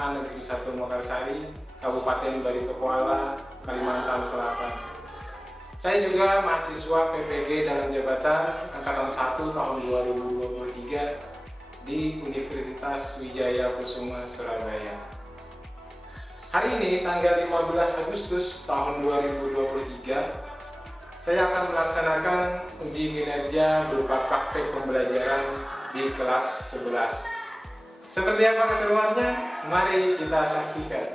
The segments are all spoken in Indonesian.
SMA Negeri 1 Mekarsari, Kabupaten Barito Kuala, Kalimantan Selatan. Saya juga mahasiswa PPG dalam jabatan Angkatan 1 tahun 2023 di Universitas Wijaya Kusuma, Surabaya. Hari ini tanggal 15 Agustus tahun 2023, saya akan melaksanakan uji kinerja berupa praktek pembelajaran di kelas 11. Seperti apa keseruannya? Mari kita saksikan.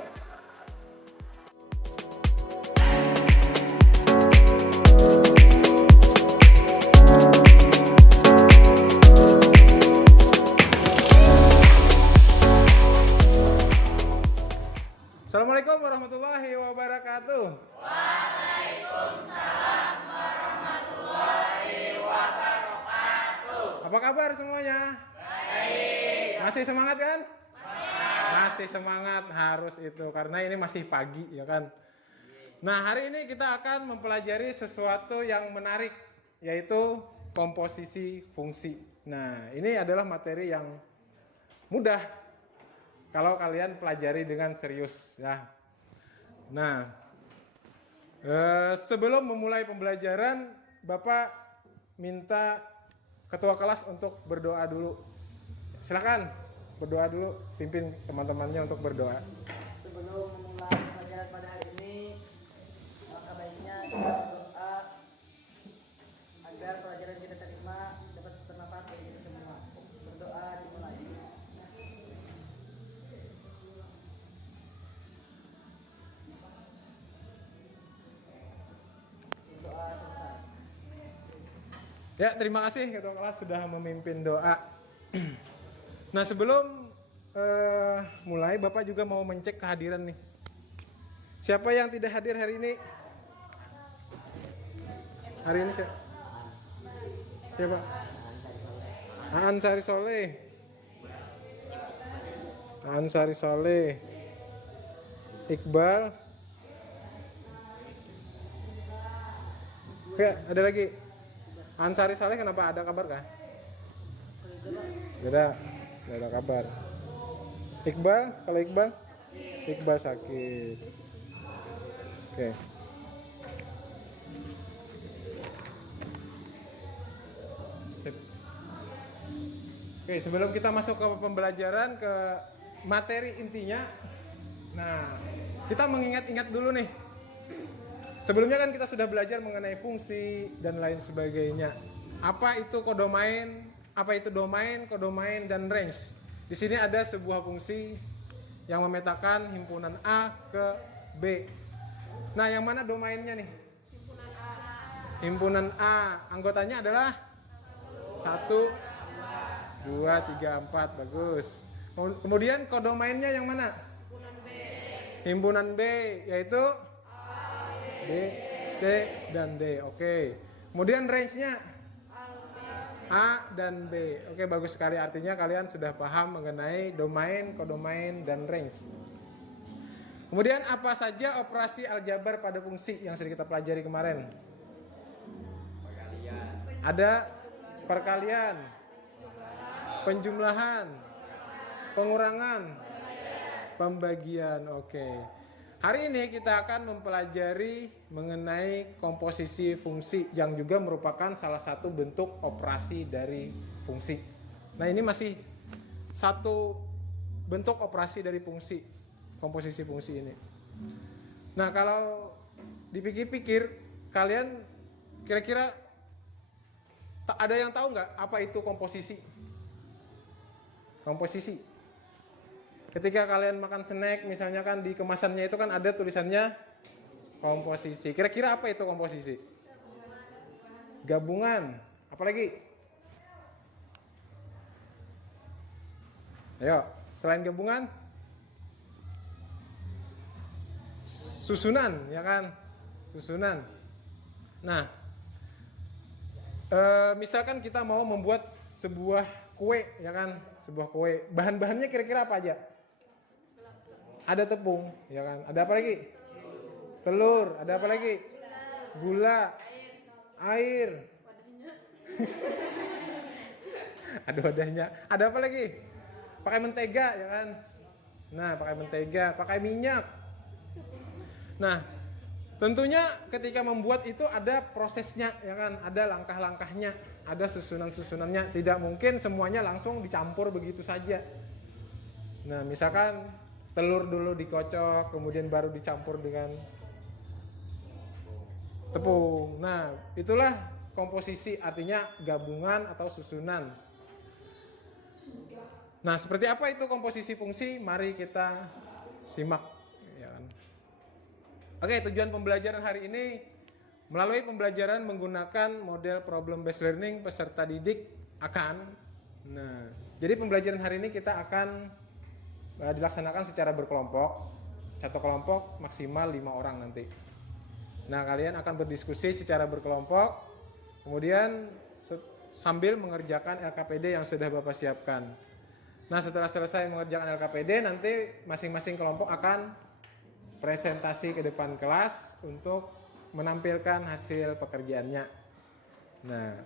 Assalamualaikum warahmatullahi wabarakatuh. Waalaikumsalam warahmatullahi wabarakatuh. Apa kabar semuanya? Baik. Masih semangat kan? Masih semangat, harus itu karena ini masih pagi ya kan. Nah, hari ini kita akan mempelajari sesuatu yang menarik, yaitu komposisi fungsi. Nah, ini adalah materi yang mudah kalau kalian pelajari dengan serius ya. Nah, sebelum memulai pembelajaran, Bapak minta ketua kelas untuk berdoa dulu. Silakan berdoa dulu, pimpin teman-temannya untuk berdoa. Sebelum memulai pelajaran pada hari ini, maka baiknya kita berdoa agar pelajaran yang kita terima dapat bermanfaat bagi kita semua. Berdoa dimulai. Doa selesai. Ya, terima kasih ketua kelas sudah memimpin doa. Nah, sebelum mulai, Bapak juga mau mencek kehadiran nih. Siapa yang tidak hadir hari ini? Hari ini siapa? Siapa? Aan Sari Soleh. Aan Sari Soleh. Iqbal. Ya, ada lagi. Ansari Saleh kenapa, ada kabar kah? Tidak ada kabar. Iqbal, kalau Iqbal? Iqbal sakit. Oke. Oke, sebelum kita masuk ke pembelajaran, ke materi intinya. Nah, kita mengingat-ingat dulu nih. Sebelumnya kan kita sudah belajar mengenai fungsi dan lain sebagainya. Apa itu kodomain, apa itu domain, kodomain, dan range. Di sini ada sebuah fungsi yang memetakan himpunan A ke B. Nah, yang mana domainnya nih? Himpunan A. Anggotanya adalah 1, 2, 3, 4. Bagus. Kemudian kodomainnya yang mana? Himpunan B, yaitu B, C, dan D. Oke. Kemudian range-nya A dan B. Oke, bagus sekali. Artinya kalian sudah paham mengenai domain, kodomain, dan range. Kemudian apa saja operasi aljabar pada fungsi yang sudah kita pelajari kemarin? Ada perkalian, penjumlahan, pengurangan, pembagian. Oke. Hari ini kita akan mempelajari mengenai komposisi fungsi yang juga merupakan salah satu bentuk operasi dari fungsi. Nah, ini masih satu bentuk operasi dari fungsi, komposisi fungsi ini. Nah, kalau dipikir-pikir, kalian kira-kira ada yang tahu nggak apa itu komposisi? Komposisi. Ketika kalian makan snack, misalnya kan di kemasannya itu kan ada tulisannya komposisi. Kira-kira apa itu komposisi? Gabungan. Apalagi? Ayo, selain gabungan? Susunan, ya kan? Susunan. Nah, misalkan kita mau membuat sebuah kue, ya kan? Sebuah kue. Bahan-bahannya kira-kira apa aja? Ada tepung, ya kan? Ada apa lagi? Telur. Ada apa lagi? Gula. Air. Ada wadahnya. Ada apa lagi? Pakai mentega, ya kan? Nah, pakai mentega, pakai minyak. Nah, tentunya ketika membuat itu ada prosesnya, ya kan? Ada langkah-langkahnya, ada susunan-susunannya. Tidak mungkin semuanya langsung dicampur begitu saja. Nah, misalkan telur dulu dikocok, kemudian baru dicampur dengan tepung. Nah, itulah komposisi, artinya gabungan atau susunan. Nah, seperti apa itu komposisi fungsi? Mari kita simak, ya kan? Oke, tujuan pembelajaran hari ini melalui pembelajaran menggunakan model problem based learning, peserta didik akan. Nah, jadi pembelajaran hari ini kita akan dilaksanakan secara berkelompok. Satu kelompok maksimal 5 orang nanti. Nah, kalian akan berdiskusi secara berkelompok, kemudian sambil mengerjakan LKPD yang sudah Bapak siapkan. Nah, setelah selesai mengerjakan LKPD, nanti masing-masing kelompok akan presentasi ke depan kelas untuk menampilkan hasil pekerjaannya. Nah,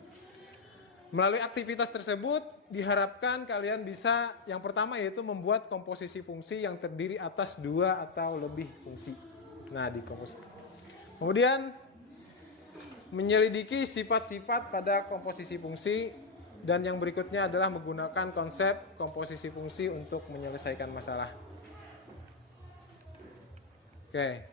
melalui aktivitas tersebut diharapkan kalian bisa yang pertama yaitu membuat komposisi fungsi yang terdiri atas 2 atau lebih fungsi. Nah, di komposisi. Kemudian menyelidiki sifat-sifat pada komposisi fungsi, dan yang berikutnya adalah menggunakan konsep komposisi fungsi untuk menyelesaikan masalah. Oke.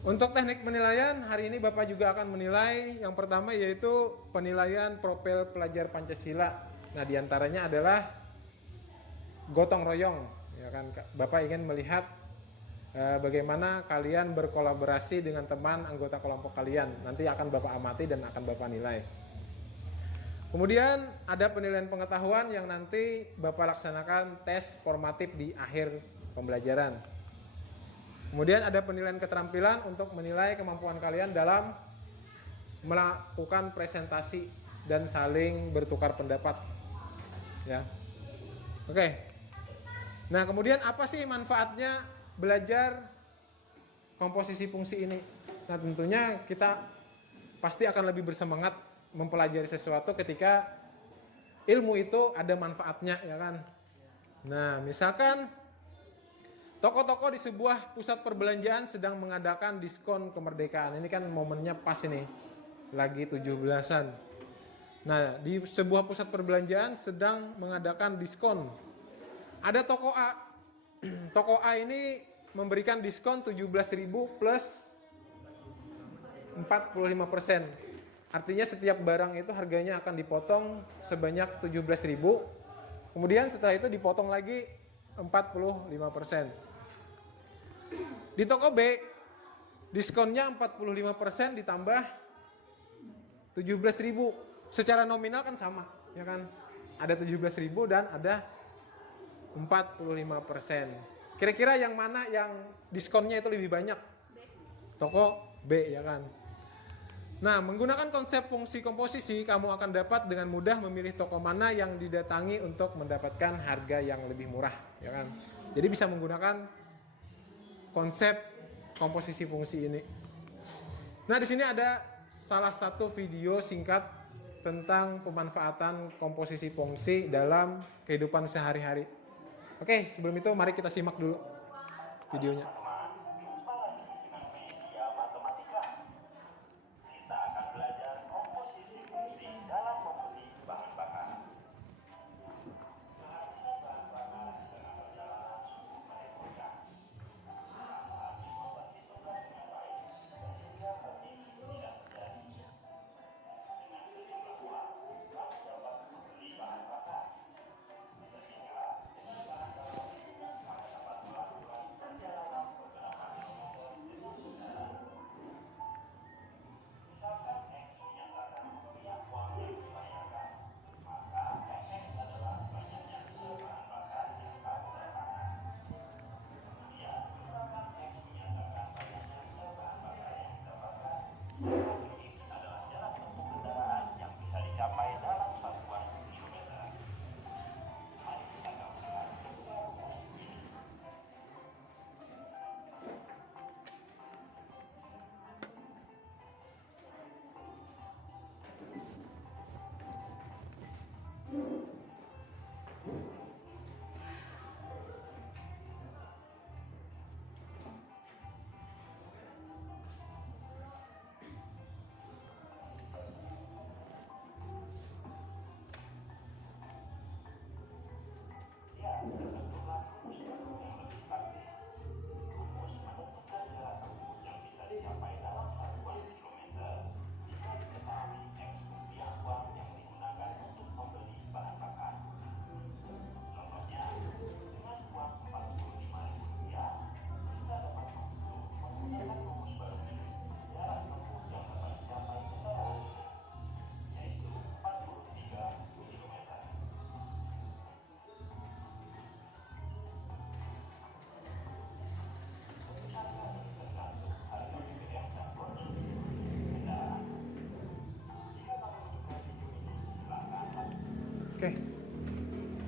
Untuk teknik penilaian, hari ini Bapak juga akan menilai yang pertama yaitu penilaian profil pelajar Pancasila. Nah, diantaranya adalah gotong royong, ya kan? Bapak ingin melihat bagaimana kalian berkolaborasi dengan teman anggota kelompok kalian. Nanti akan Bapak amati dan akan Bapak nilai. Kemudian ada penilaian pengetahuan yang nanti Bapak laksanakan tes formatif di akhir pembelajaran. Kemudian ada penilaian keterampilan untuk menilai kemampuan kalian dalam melakukan presentasi dan saling bertukar pendapat. Ya. Oke. Nah, kemudian apa sih manfaatnya belajar komposisi fungsi ini? Nah, tentunya kita pasti akan lebih bersemangat mempelajari sesuatu ketika ilmu itu ada manfaatnya, ya kan? Nah, misalkan toko-toko di sebuah pusat perbelanjaan sedang mengadakan diskon kemerdekaan. Ini kan momennya pas ini, lagi 17-an. Nah, di sebuah pusat perbelanjaan sedang mengadakan diskon. Ada toko A. Toko A ini memberikan diskon 17.000 plus 45%. Artinya setiap barang itu harganya akan dipotong sebanyak 17.000. Kemudian setelah itu dipotong lagi 45%. Di toko B, diskonnya 45% ditambah 17.000. Secara nominal kan sama, ya kan? Ada 17.000 dan ada 45%. Kira-kira yang mana yang diskonnya itu lebih banyak? Toko B, ya kan? Nah, menggunakan konsep fungsi komposisi, kamu akan dapat dengan mudah memilih toko mana yang didatangi untuk mendapatkan harga yang lebih murah, ya kan? Jadi bisa menggunakan konsep komposisi fungsi ini. Nah, di sini ada salah satu video singkat tentang pemanfaatan komposisi fungsi dalam kehidupan sehari-hari. Oke, sebelum itu mari kita simak dulu videonya.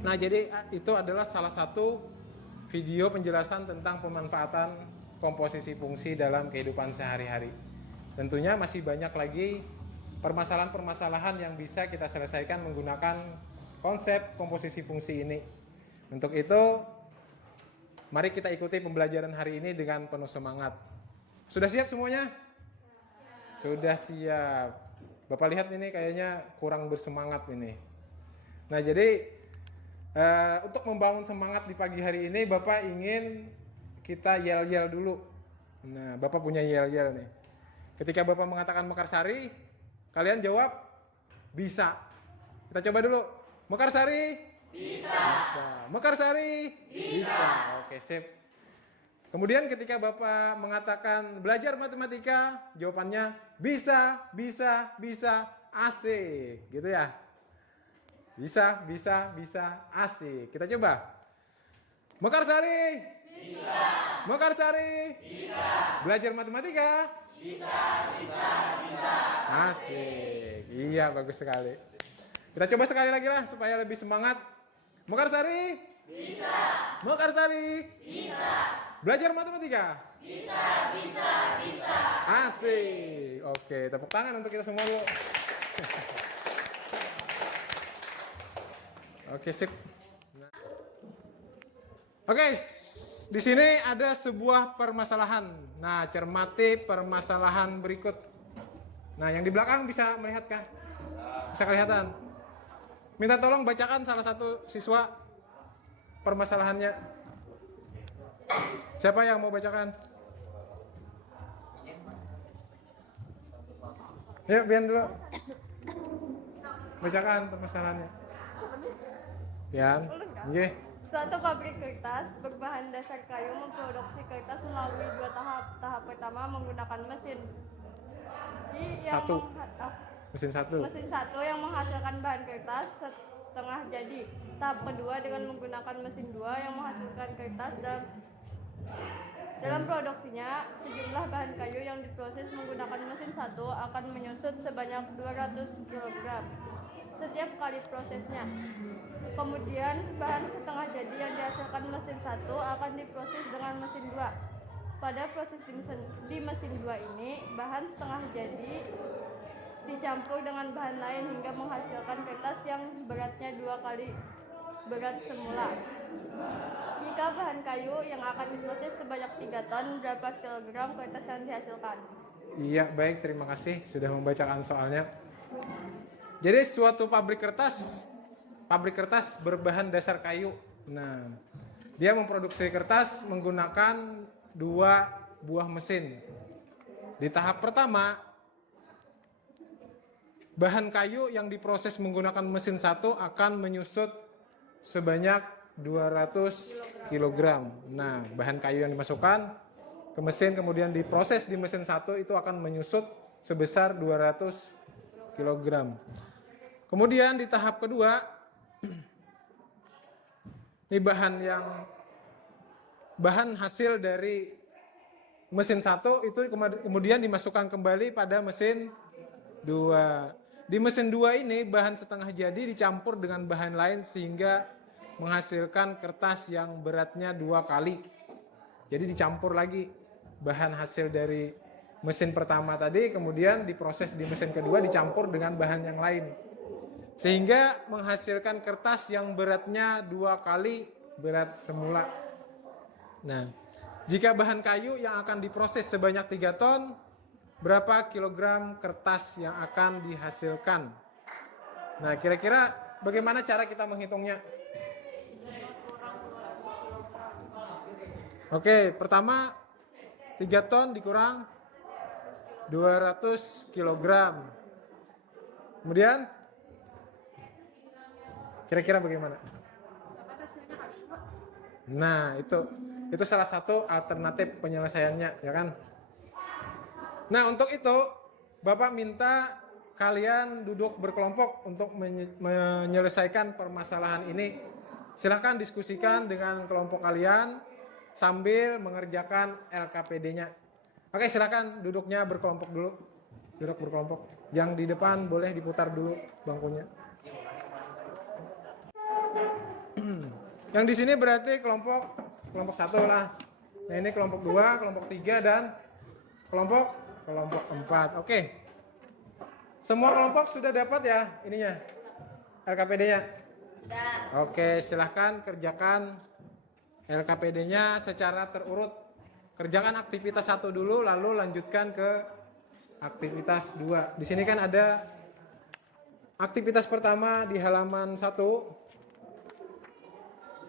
Nah, jadi itu adalah salah satu video penjelasan tentang pemanfaatan komposisi fungsi dalam kehidupan sehari-hari. Tentunya masih banyak lagi permasalahan-permasalahan yang bisa kita selesaikan menggunakan konsep komposisi fungsi ini. Untuk itu, mari kita ikuti pembelajaran hari ini dengan penuh semangat. Sudah siap semuanya? Sudah siap. Bapak lihat ini kayaknya kurang bersemangat ini. Nah, jadi untuk membangun semangat di pagi hari ini, Bapak ingin kita yel-yel dulu. Nah, Bapak punya yel-yel nih. Ketika Bapak mengatakan Mekarsari, kalian jawab bisa. Kita coba dulu. Mekarsari? Bisa. Bisa. Mekarsari? Bisa. Oke, sip. Kemudian ketika Bapak mengatakan belajar matematika, jawabannya bisa, bisa, bisa, asik. Gitu ya. Bisa, bisa, bisa, asik. Kita coba. Mekarsari? Bisa. Mekarsari? Bisa. Belajar matematika? Bisa, bisa, bisa. Asik. Iya, bagus sekali. Kita coba sekali lagi lah supaya lebih semangat. Mekarsari? Bisa. Mekarsari? Bisa. Belajar matematika? Bisa, bisa, bisa. Asik. Oke, tepuk tangan untuk kita semua dulu. Oke, sip. Oke, di sini ada sebuah permasalahan. Nah, cermati permasalahan berikut. Nah, yang di belakang bisa melihat kan? Bisa kelihatan. Minta tolong bacakan salah satu siswa permasalahannya. Siapa yang mau bacakan? Yuk, Bian dulu. Bacakan permasalahannya. Pian, oke. Suatu pabrik kertas berbahan dasar kayu memproduksi kertas melalui dua tahap. Tahap pertama menggunakan mesin Mesin satu yang menghasilkan bahan kertas setengah jadi. Tahap kedua dengan menggunakan mesin dua yang menghasilkan kertas dalam produksinya, sejumlah bahan kayu yang diproses menggunakan mesin satu akan menyusut sebanyak 200 kg setiap kali prosesnya. Kemudian, bahan setengah jadi yang dihasilkan mesin satu akan diproses dengan mesin dua. Pada proses di mesin dua ini, bahan setengah jadi dicampur dengan bahan lain hingga menghasilkan kertas yang beratnya 2 kali berat semula. Jika bahan kayu yang akan diproses sebanyak 3 ton, berapa kilogram kertas yang dihasilkan? Iya, baik, terima kasih sudah membacakan soalnya. Jadi suatu pabrik kertas berbahan dasar kayu. Nah, dia memproduksi kertas menggunakan 2 buah mesin. Di tahap pertama, bahan kayu yang diproses menggunakan mesin satu akan menyusut sebanyak 200 kg. Nah, bahan kayu yang dimasukkan ke mesin kemudian diproses di mesin satu itu akan menyusut sebesar 200 kg. Kemudian di tahap kedua, ini bahan hasil dari mesin satu itu kemudian dimasukkan kembali pada mesin 2. Di mesin 2 ini bahan setengah jadi dicampur dengan bahan lain sehingga menghasilkan kertas yang beratnya 2 kali. Jadi dicampur lagi bahan hasil dari mesin pertama tadi kemudian diproses di mesin kedua dicampur dengan bahan yang lain. Sehingga menghasilkan kertas yang beratnya 2 kali berat semula. Nah, jika bahan kayu yang akan diproses sebanyak 3 ton, berapa kilogram kertas yang akan dihasilkan? Nah, kira-kira bagaimana cara kita menghitungnya? Oke, pertama 3 ton dikurang 200 kilogram. Kemudian kira-kira bagaimana? Nah, itu salah satu alternatif penyelesaiannya, ya kan? Nah, untuk itu Bapak minta kalian duduk berkelompok untuk menyelesaikan permasalahan ini. Silahkan diskusikan dengan kelompok kalian sambil mengerjakan LKPD-nya. Oke, silahkan duduknya berkelompok dulu. Duduk berkelompok. Yang di depan boleh diputar dulu bangkunya. Yang di sini berarti kelompok 1 lah. Nah, ini kelompok 2, kelompok 3 dan kelompok 4. Oke. Semua kelompok sudah dapat ya ininya. LKPD-nya. Sudah. Oke, silahkan kerjakan LKPD-nya secara terurut. Kerjakan aktivitas 1 dulu, lalu lanjutkan ke aktivitas 2. Di sini kan ada aktivitas pertama di halaman 1.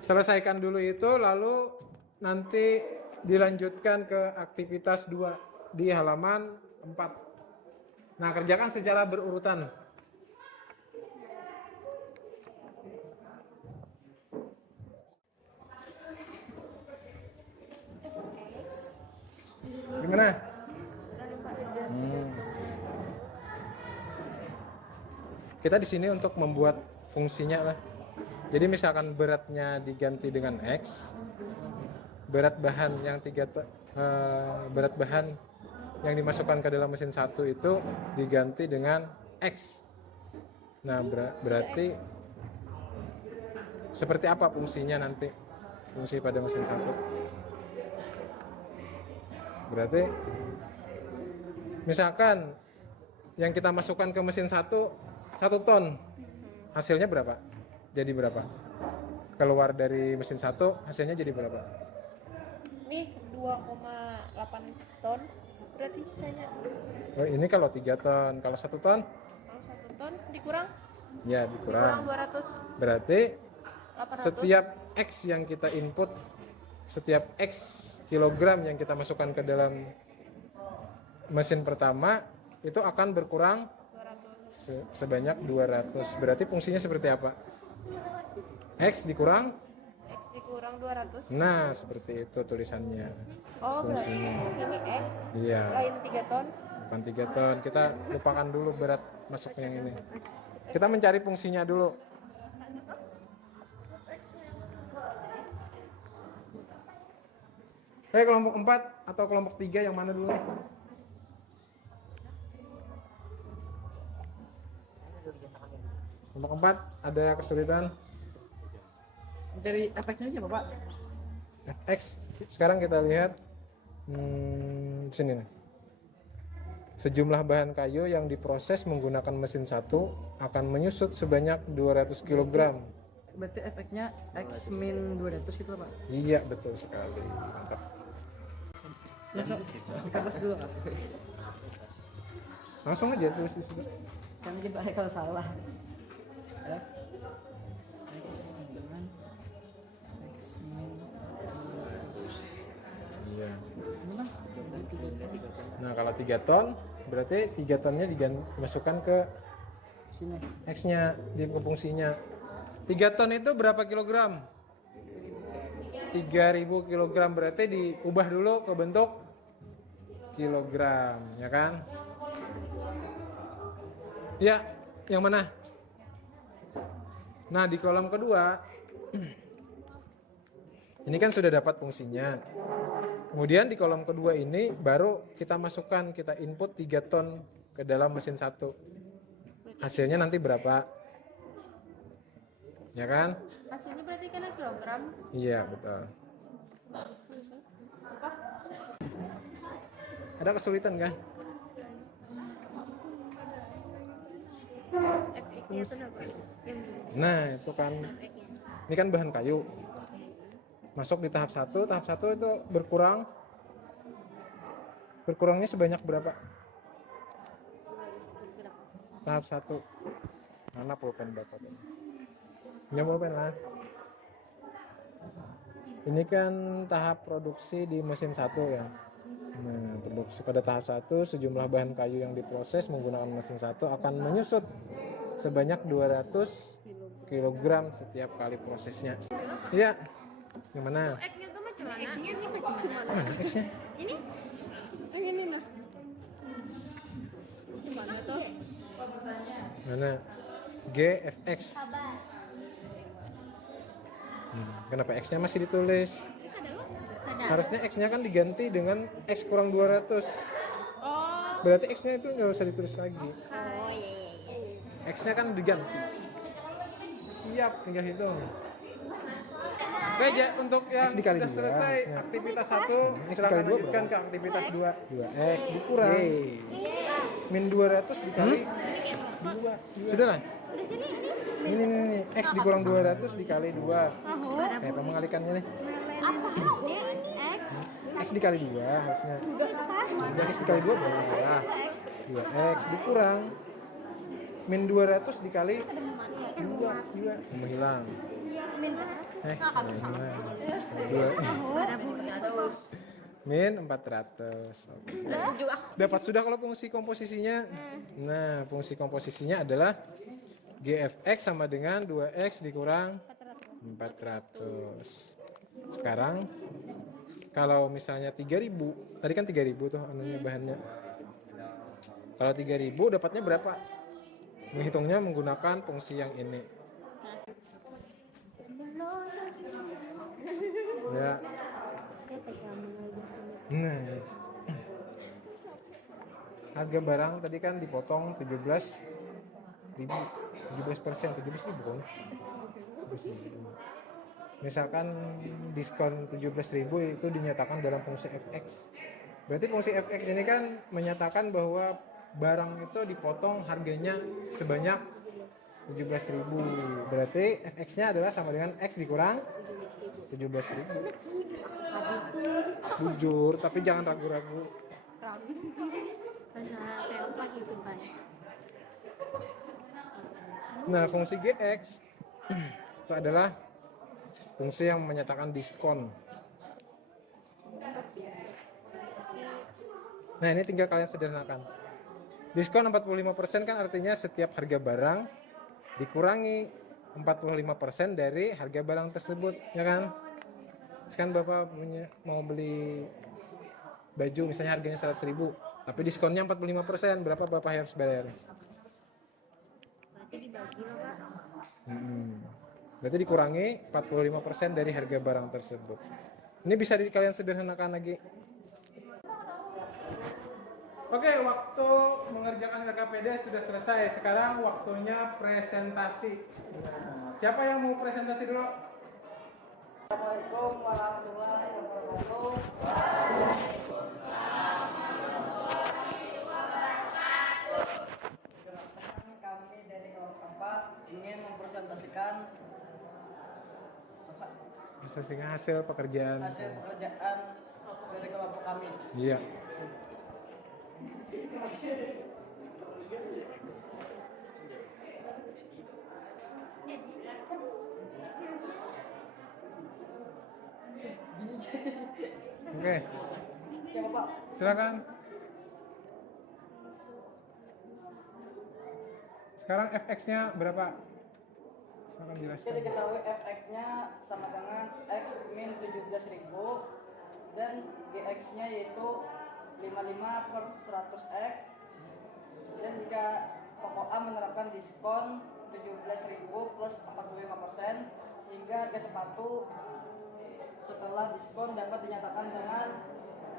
Selesaikan dulu itu, lalu nanti dilanjutkan ke aktivitas 2 di halaman 4. Nah, kerjakan secara berurutan. Gimana? Kita di sini untuk membuat fungsinya lah. Jadi misalkan beratnya diganti dengan X, berat bahan yang dimasukkan ke dalam mesin 1 itu diganti dengan X. Nah, berarti seperti apa fungsinya nanti? Fungsi pada mesin 1. Berarti misalkan yang kita masukkan ke mesin 1 ton, hasilnya berapa? Jadi berapa? Keluar dari mesin 1 hasilnya jadi berapa? Nih 2,8 ton. Berarti sisanya. Oh, ini kalau 3 ton, kalau 1 ton? Kalau 1 ton dikurang? Ya, dikurang. 200. Berarti 800. setiap X yang kita input, setiap X kilogram yang kita masukkan ke dalam mesin pertama itu akan berkurang 200. sebanyak 200. Berarti fungsinya seperti apa? X dikurang? X dikurang 200. Nah, seperti itu tulisannya. Oh, berarti Fungsinya. sini X Iya, lain 3 ton. bukan 3 ton. Kita lupakan dulu berat masuk yang ini. Kita mencari fungsinya dulu. Kelompok 4 atau kelompok 3 yang mana dulu? Kelompok 4 ada kesulitan? Dari efeknya aja Bapak. Fx. Sekarang kita lihat sini nih. Sejumlah bahan kayu yang diproses menggunakan mesin 1 akan menyusut sebanyak 200 kg. Berarti efeknya X min 200 gitu Pak. Iya, betul sekali. Mantap. Masuk di kertas dulu Pak. Langsung aja tulis di situ. Kami juga kalau salah. F X dengan X min 200. Iya. Gimana? Nah, kalau 3 ton berarti 3 tonnya dimasukkan ke Sini. X-nya di fungsinya. 3 ton itu berapa kilogram? 3000 kilogram, berarti diubah dulu ke bentuk kilogram, ya kan? Ya, yang mana? Nah, di kolom kedua ini kan sudah dapat fungsinya. Kemudian di kolom kedua ini baru kita masukkan, kita input 3 ton ke dalam mesin 1. Hasilnya nanti berapa? Ya kan? Hasilnya berarti kan kilogram. Iya, betul. Apa? Ada kesulitan kan? FX-nya itu apa? Yang ini. Nah, itu kan ini kan bahan kayu. Masuk di tahap 1 itu berkurang. Berkurangnya sebanyak berapa? Tahap 1. Mana pulpen Bapak? Ya pulpen lah. Ini kan tahap produksi di mesin 1 ya. Nah, produksi pada tahap 1 sejumlah bahan kayu yang diproses menggunakan mesin 1 akan menyusut sebanyak 200 kg setiap kali prosesnya. Iya. Yang mana? X-nya tuh macam mana? Ini macam mana? Mana X-nya? Ini? Yang ini nah. Gimana tuh? Mana? GFX. Kenapa X-nya masih ditulis? Harusnya X-nya kan diganti dengan X kurang 200. Oh. Berarti X-nya itu nggak usah ditulis lagi. Oh iya. X-nya kan diganti. Siap, tinggal hitung. Oke, untuk yang X dikali sudah dua, selesai harusnya. aktivitas 1, X silakan dikali dua lanjutkan berapa? ke aktivitas 2. 2x dikurang min 200 dikali 2. Sudah lah. Ini x dikurang 200 dikali 2. Kayak apa mengalikannya nih? X dikali 2 harusnya. X dikali 2 berapa? 2x dikurang min 200 dikali 2 menghilang. Min 400. Oke. Dapat sudah kalau fungsi komposisinya. Nah, fungsi komposisinya adalah GFX sama dengan 2x dikurang 400. Sekarang kalau misalnya 3000, tadi kan 3000 tuh anunya bahannya. Kalau 3000 dapatnya berapa? Menghitungnya menggunakan fungsi yang ini. Ya. Nah. Harga barang tadi kan dipotong 17.000. 17%, 17.000 kan? 17.000. Misalkan diskon 17.000 itu dinyatakan dalam fungsi fx. Berarti fungsi fx ini kan menyatakan bahwa barang itu dipotong harganya sebanyak 17.000. Berarti fx-nya adalah sama dengan x dikurang 17.000. Jujur, tapi jangan ragu-ragu. Nah, fungsi gx itu adalah fungsi yang menyatakan diskon. Nah, ini tinggal kalian sederhanakan. Diskon 45% kan artinya setiap harga barang dikurangi 45% dari harga barang tersebut, ya kan? Sekarang Bapak mau beli baju misalnya harganya 100.000, tapi diskonnya 45%, berapa Bapak harus bayar? Berarti dibagi loh, Pak. Berarti dikurangi 45% dari harga barang tersebut. Ini bisa kalian sederhanakan lagi. Oke, waktu mengerjakan KKPD sudah selesai. Sekarang waktunya presentasi. Nah, siapa yang mau presentasi dulu? Assalamualaikum warahmatullahi wabarakatuh. Kami dari kelompok 4 ingin mempresentasikan Presentasikan hasil pekerjaan. hasil pekerjaan dari kelompok kami. Iya. Oke. Ya, Bapak. Silakan. Sekarang fx-nya berapa? Silakan Kita jelaskan. diketahui fx-nya sama dengan x min 17.000 dan gx-nya yaitu 55 per 100x, dan jika toko A menerapkan diskon 17.000 plus 45%, sehingga harga sepatu setelah diskon dapat dinyatakan dengan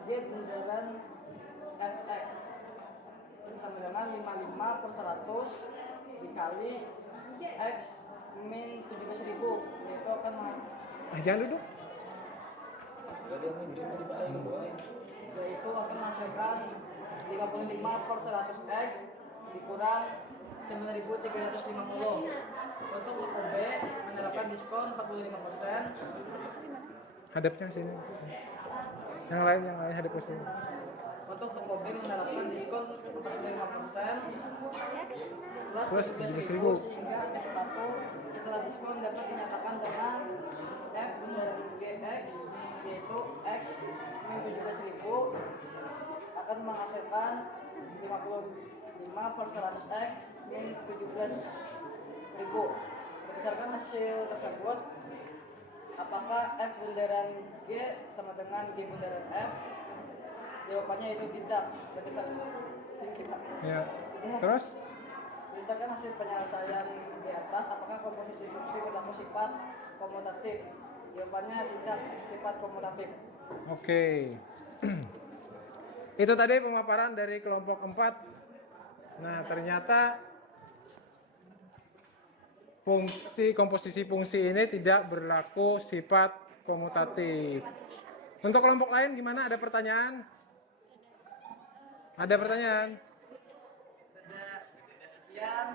G bundaran fx sama dengan 55 per 100 dikali x min 17.000, yaitu akan Jangan duduk. yaitu akan menghasilkan 55 per 100x dikurang 9.350. Untuk toko B menerapkan diskon 45%. Hadapnya sini. Yang lain hadap ke sini. Untuk toko B menerapkan diskon 45% plus 17.000, sehingga harga sepatu setelah diskon dapat dinyatakan dengan F bundaran GX yaitu X min 17.000 akan menghasilkan 55 per 100x min 17.000. Berdasarkan hasil tersebut, apakah F bundaran G sama dengan G bundaran F? Jawabannya itu tidak. Berdasarkan Ya. Terus? berdasarkan hasil penyelesaian di atas, apakah komposisi fungsi berlaku sifat komutatif? Jawabannya tidak, sifat komutatif. Oke. Itu tadi pemaparan dari kelompok 4. Nah, ternyata komposisi fungsi ini tidak berlaku sifat komutatif. Untuk kelompok lain gimana? Ada pertanyaan? Ada pertanyaan? Sekian.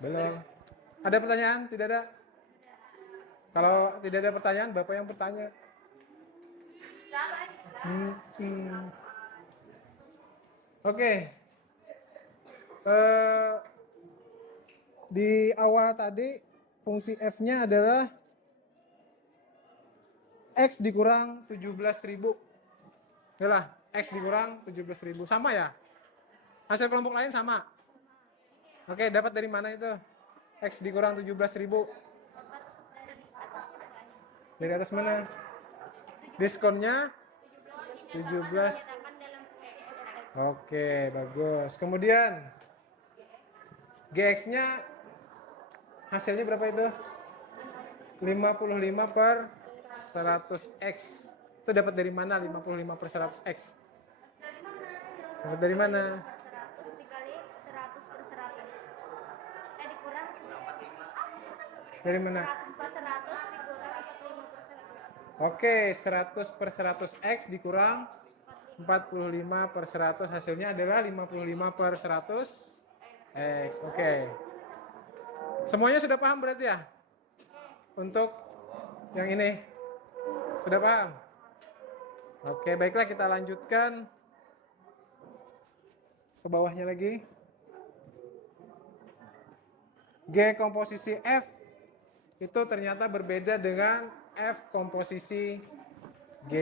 Belum. Ada pertanyaan? Tidak ada? Kalau tidak ada pertanyaan, Bapak yang bertanya. Oke. Di awal tadi fungsi F-nya adalah X dikurang 17.000. Yalah, X dikurang 17.000. Sama ya? Hasil kelompok lain sama? Oke, dapat dari mana itu? X dikurang 17.000. Dari atas mana? Diskonnya 17. Oke, bagus. Kemudian GX-nya hasilnya berapa itu? 55 per 100X. Itu dapat dari mana 55 per 100X? Dapat dari mana? 100 dikali 100 per 100. Dikurang Dari mana? 100 per 100 dikurang 45 per 100. Oke, 100 per 100X dikurang 45 per 100. Hasilnya adalah 55 per 100X. Oke. Semuanya sudah paham berarti ya? Untuk yang ini? Sudah paham? Oke, baiklah kita lanjutkan ke bawahnya lagi. G komposisi F itu ternyata berbeda dengan F komposisi G.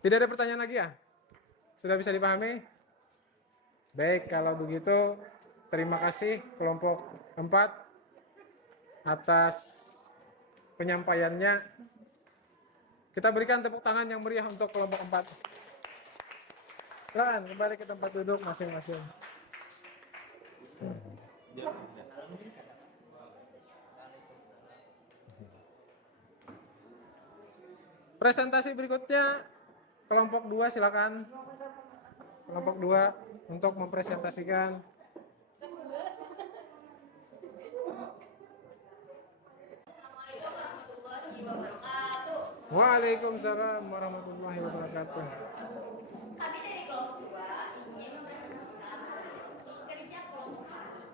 Tidak ada pertanyaan lagi ya? Sudah bisa dipahami? Baik, kalau begitu terima kasih kelompok 4 atas penyampaiannya. Kita berikan tepuk tangan yang meriah untuk kelompok 4. Silakan kembali ke tempat duduk masing-masing. Presentasi berikutnya kelompok 2 silakan. Kelompok 2 untuk mempresentasikan. Waalaikumsalam warahmatullahi wabarakatuh. Kami dari kelompok 2 ingin mempresentasikan hasil diskusi kerja kelompok kami.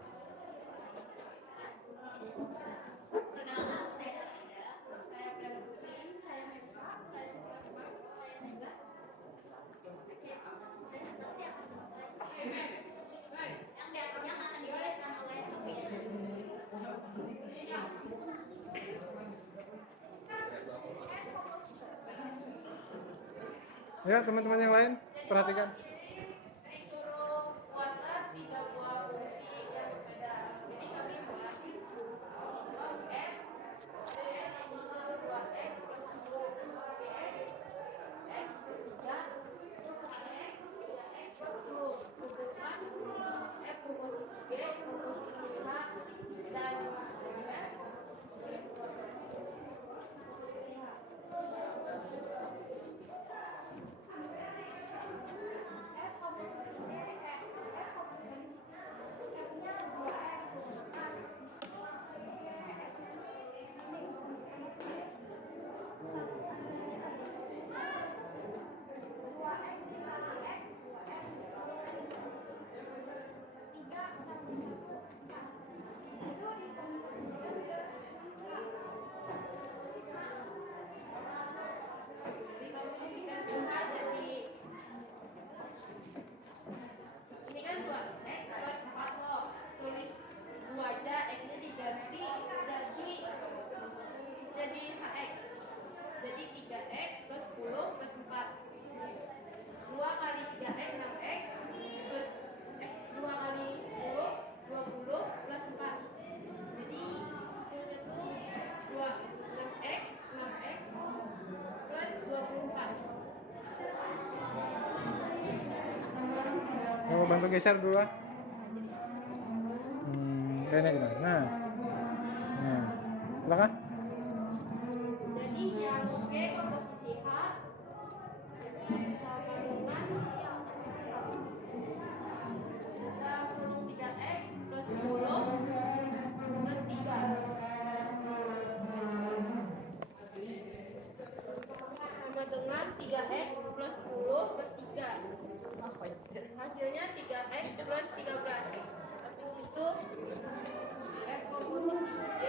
Perkenalkan, saya Dalida, saya Brenda Putri, saya Melisa, saya Sukarma, saya Nega. Presentasi akan dimulai. Yang akan dijelaskan oleh Novia. Ya, teman-teman yang lain perhatikan. Disuruh water 3 buah fungsi yang berbeda. Jadi kami mulai F plus 2X plus 2X X plus 3 X 3X plus 10 hubungan F komposisi B komposisi 5 dan F komposisi H. Dikomposisikan kita jadi ini kan 2X plus 4 loh, tulis 2 aja, X-nya diganti jadi HX, jadi 3X plus 10 plus 4 2 kali 3X 6X plus 2 kali 10 20 plus 4 jadi hasilnya tuh 6X plus 24 Mau bantu geser dulu lah. Enak gitu. Nah, silakan. jadi yang B komposisi H sama dengan kita kurung 3X plus 10 plus 3 3x plus 10 plus 3. Hasilnya 3x plus 13. Habis itu F komposisi G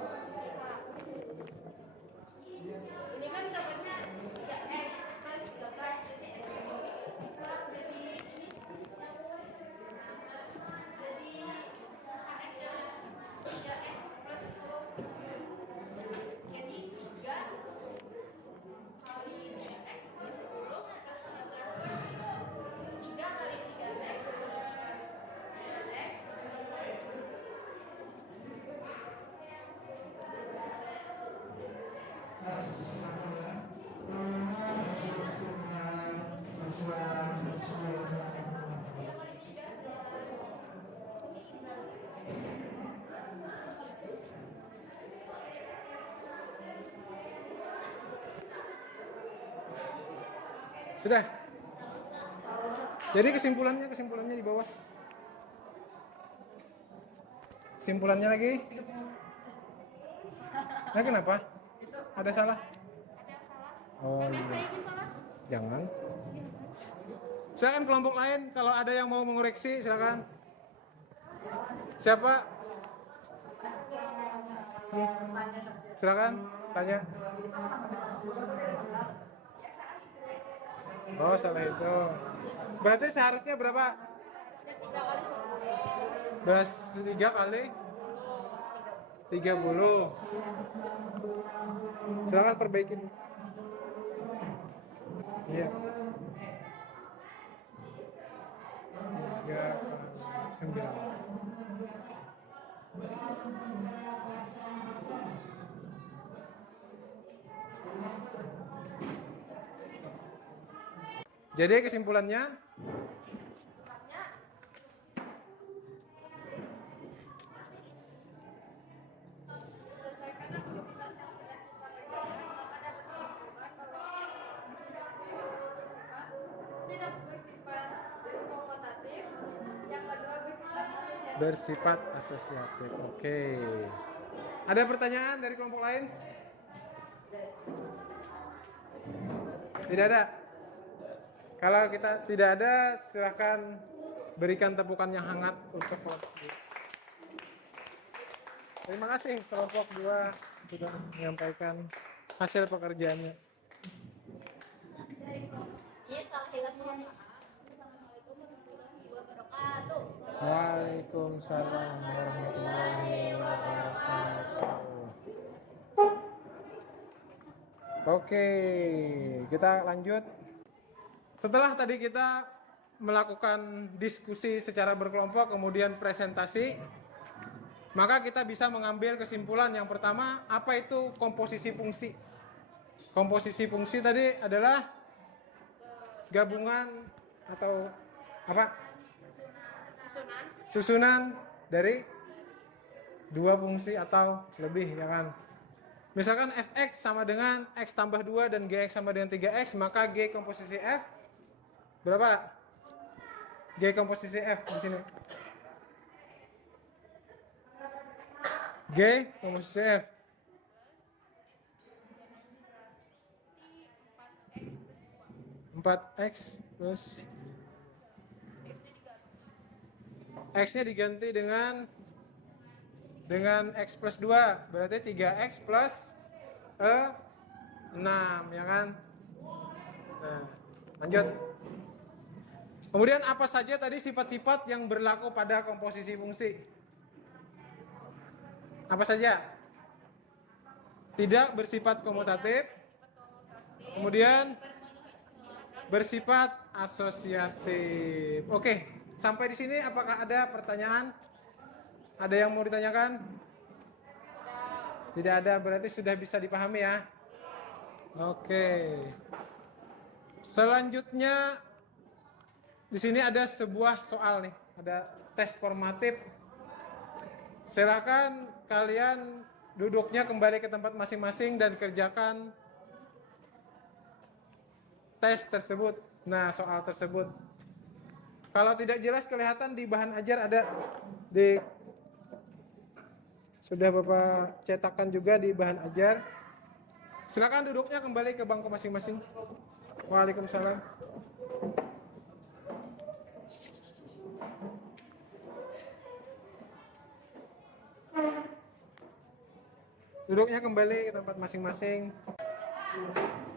komposisi H. Ini kan dapatnya 3x plus 13. Jadi x itu kita jadi ini. Jadi hx nya 3x plus 10. Jadi 3 kali 3x plus 10 plus 13. 3 kali 3x 3x. Sudah. Jadi kesimpulannya di bawah. Kesimpulannya lagi. Nah, kenapa? Ada salah? Ada yang salah? Oh Memang iya. saya gimana? Jangan. Silakan kelompok lain kalau ada yang mau mengoreksi silakan. Siapa? Silakan tanya. Oh, salah itu. Berarti seharusnya berapa? 3 kali 30. Silakan perbaikin. Iya. 3 kali 9. Jadi kesimpulannya Selesaikan aktivitas yang sudah kita kerjakan. Ada pertimbangan bahwa tidak bersifat komodatif. Yang kedua bersifat asosiatif. Oke. Ada pertanyaan dari kelompok lain? Tidak ada. Kalau kita tidak ada, silakan berikan tepukan yang hangat untuk kelompok 2. Terima kasih kelompok 2 sudah menyampaikan hasil pekerjaannya. Iya, salah hilang mohon maaf. Assalamualaikum warahmatullahi wabarakatuh. Waalaikumsalam warahmatullahi wabarakatuh. Oke, kita lanjut. Setelah tadi kita melakukan diskusi secara berkelompok, kemudian presentasi, maka kita bisa mengambil kesimpulan. Yang pertama, apa itu komposisi fungsi? Komposisi fungsi tadi adalah gabungan atau apa? Susunan dari dua fungsi atau lebih, ya kan? Misalkan fx sama dengan x tambah 2 dan gx sama dengan 3x, maka g komposisi f berapa? G komposisi f di sini. G komposisi f 4x plus x-nya diganti dengan x plus 2, berarti 3x plus 6, ya kan? Nah, lanjut. Kemudian apa saja tadi sifat-sifat yang berlaku pada komposisi fungsi? Apa saja? Tidak bersifat komutatif, kemudian bersifat asosiatif. Oke, sampai di sini apakah ada pertanyaan? Ada yang mau ditanyakan? Tidak ada, berarti sudah bisa dipahami ya. Oke. Selanjutnya di sini ada sebuah soal nih, ada tes formatif. Silakan kalian duduknya kembali ke tempat masing-masing dan kerjakan tes tersebut. Nah, soal tersebut. Kalau tidak jelas kelihatan di bahan ajar ada di sudah Bapak cetakkan juga di bahan ajar. Silakan duduknya kembali ke bangku masing-masing. Waalaikumsalam. Duduknya kembali ke tempat masing-masing.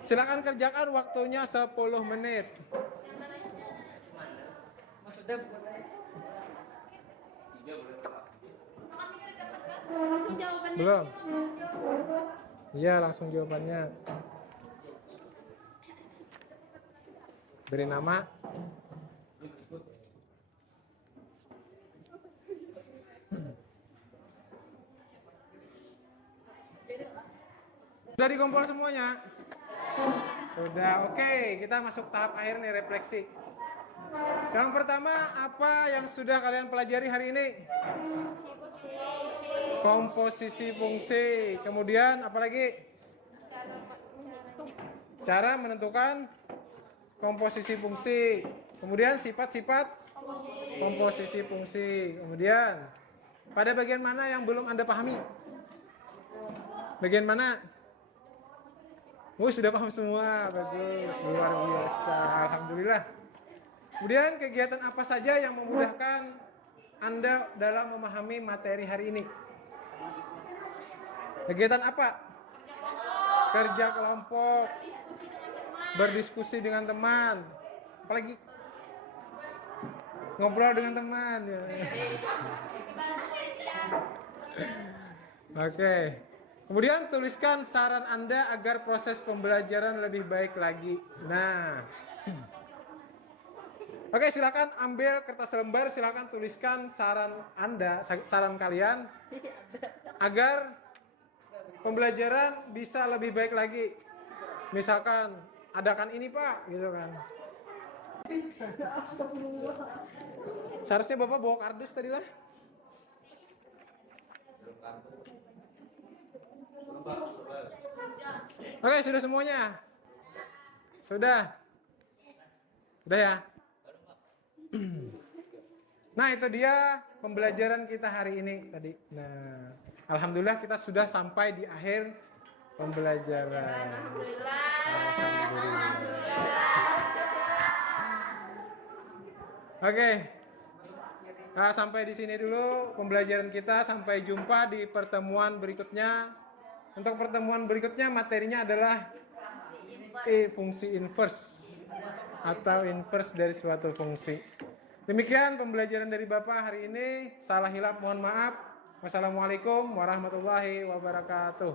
Silakan kerjakan waktunya 10 menit. Maksudnya Langsung jawabannya. Belum? Iya, langsung jawabannya. Beri nama. Sudah dikumpul semuanya? Sudah, oke. Kita masuk tahap akhir nih, refleksi. Yang pertama, apa yang sudah kalian pelajari hari ini? Komposisi fungsi. Kemudian apa lagi? Cara menentukan komposisi fungsi. Kemudian sifat-sifat komposisi fungsi. Kemudian pada bagian mana yang belum Anda pahami? Bagian mana? Sudah paham semua. Bagus, luar biasa. Alhamdulillah. Kemudian kegiatan apa saja yang memudahkan Anda dalam memahami materi hari ini? Kegiatan apa? Kerja kelompok, berdiskusi dengan teman, apalagi ngobrol dengan teman. Ya. Oke. Kemudian tuliskan saran Anda agar proses pembelajaran lebih baik lagi. Nah. Oke, silakan ambil kertas lembar, silakan tuliskan saran Anda, saran kalian agar pembelajaran bisa lebih baik lagi. Misalkan adakan ini Pak, gitu kan. Seharusnya Bapak bawa kardus tadi lah. Oke, sudah semuanya? Sudah? Sudah ya? Nah, itu dia pembelajaran kita hari ini tadi. Nah, alhamdulillah kita sudah sampai di akhir pembelajaran. Alhamdulillah. Oke. Nah, sampai di sini dulu pembelajaran kita. Sampai jumpa di pertemuan berikutnya. Untuk pertemuan berikutnya materinya adalah fungsi inverse atau inverse dari suatu fungsi. Demikian pembelajaran dari Bapak hari ini. Salah hilap mohon maaf. Wassalamualaikum warahmatullahi wabarakatuh.